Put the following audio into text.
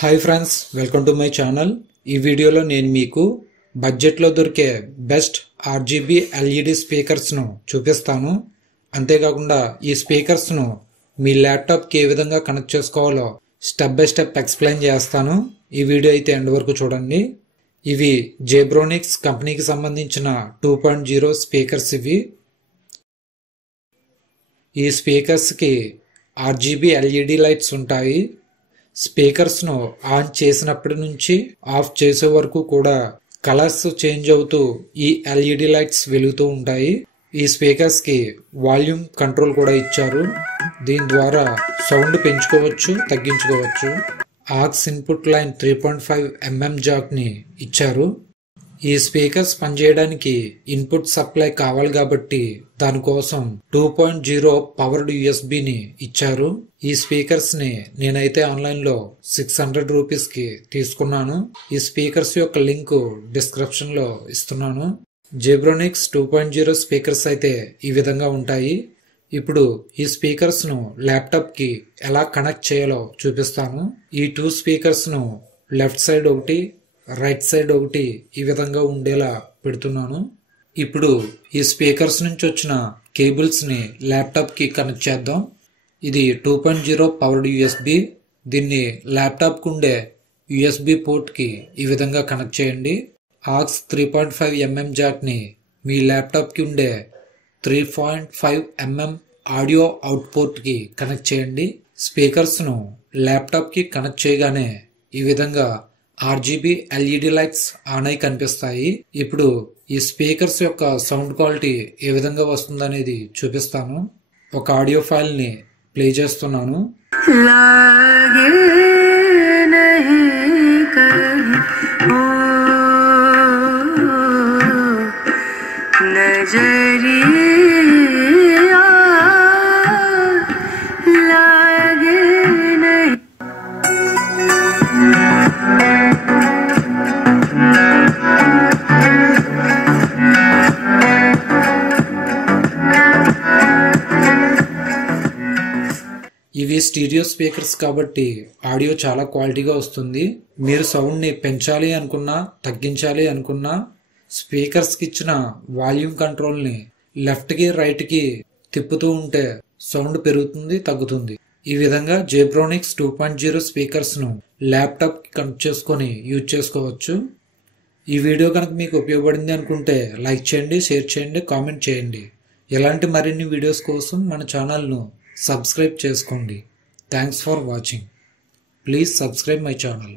Hi friends, welcome to my channel. ఈ వీడియోలో నేను మీకు బడ్జెట్లో దొరికే బెస్ట్ ఆర్జీబీ ఎల్ఈడి స్పీకర్స్ను చూపిస్తాను. అంతేకాకుండా ఈ స్పీకర్స్ను మీ ల్యాప్టాప్కి ఏ విధంగా కనెక్ట్ చేసుకోవాలో స్టెప్ బై స్టెప్ ఎక్స్ప్లెయిన్ చేస్తాను. ఈ వీడియో అయితే ఎండ్ వరకు చూడండి. ఇవి జేబ్రోనిక్స్ కంపెనీకి సంబంధించిన 2.0 స్పీకర్స్. ఈ స్పీకర్స్కి ఆర్జీబీ ఎల్ఈడి లైట్స్ ఉంటాయి. స్పీకర్స్ను ఆన్ చేసినప్పటి నుంచి ఆఫ్ చేసే వరకు కూడా కలర్స్ చేంజ్ అవుతూ ఈ ఎల్ఈడి లైట్స్ వెలుగుతూ ఉంటాయి. ఈ స్పీకర్స్కి వాల్యూమ్ కంట్రోల్ కూడా ఇచ్చారు. దీని ద్వారా సౌండ్ పెంచుకోవచ్చు, తగ్గించుకోవచ్చు. ఆక్స్ ఇన్పుట్ లైన్ 3.5 mm జాక్ని ఇచ్చారు. ఈ స్పీకర్స్ పనిచేయడానికి ఇన్పుట్ సప్లై కావాలి కాబట్టి దానికోసం 2.0 పవర్డ్ యూఎస్బిని ఇచ్చారు. ఈ స్పీకర్స్ ని నేనైతే ఆన్లైన్ లో 600 రూపీస్ కి తీసుకున్నాను. ఈ స్పీకర్స్ యొక్క లింక్ డిస్క్రిప్షన్ లో ఇస్తున్నాను. జేబ్రోనిక్స్ 2.0 స్పీకర్స్ అయితే ఈ విధంగా ఉంటాయి. ఇప్పుడు ఈ స్పీకర్స్ ను ల్యాప్టాప్ కి ఎలా కనెక్ట్ చేయాలో చూపిస్తాను. ఈ 2 స్పీకర్స్ ను లెఫ్ట్ సైడ్ ఒకటి, రైట్ సైడ్ ఒకటి ఈ విధంగా ఉండేలా పెడుతున్నాను. ఇప్పుడు ఈ స్పీకర్స్ నుంచి వచ్చిన కేబుల్స్ ని ల్యాప్టాప్ కి కనెక్ట్ చేద్దాం. ఇది 2.0 పవర్డ్ యూఎస్బి. దీన్ని ల్యాప్టాప్ కు ఉండే యూఎస్బి పోర్ట్ కి ఈ విధంగా కనెక్ట్ చేయండి. ఆక్స్ 3.5 mm జాక్ ని మీ ల్యాప్టాప్ కి ఉండే 3.5 mm ఆడియో అవుట్ పోర్ట్ కి కనెక్ట్ చేయండి. స్పీకర్స్ ను ల్యాప్టాప్ కి కనెక్ట్ చేయగానే ఈ విధంగా ఆర్జీబీ ఎల్ఈడి లైట్స్ ఆన్ అయి కనిపిస్తాయి. ఇప్పుడు ఈ స్పీకర్స్ యొక్క సౌండ్ క్వాలిటీ ఏ విధంగా వస్తుందనేది చూపిస్తాను. ఒక ఆడియో ఫైల్ ని ప్లే చేస్తున్నాను. ఇవి స్టీరియో స్పీకర్స్ కాబట్టి ఆడియో చాలా క్వాలిటీగా వస్తుంది. మీరు సౌండ్ ని పెంచాలి అనుకున్నా, తగ్గించాలి అనుకున్నా స్పీకర్స్ కి ఇచ్చిన వాల్యూమ్ కంట్రోల్ ని లెఫ్ట్ కి రైట్ కి తిప్పుతూ ఉంటే సౌండ్ పెరుగుతుంది, తగ్గుతుంది. ఈ విధంగా జేబ్రోనిక్స్ 2.0 స్పీకర్స్ ను ల్యాప్టాప్ కి కనెక్ట్ చేసుకొని యూజ్ చేసుకోవచ్చు. ఈ వీడియో కనుక మీకు ఉపయోగపడింది అనుకుంటే లైక్ చేయండి, షేర్ చేయండి, కామెంట్ చేయండి. ఇలాంటి మరిన్ని వీడియోస్ కోసం మన ఛానల్ను సబ్స్క్రైబ్ చేసుకోండి. Thanks for watching. Please subscribe my channel.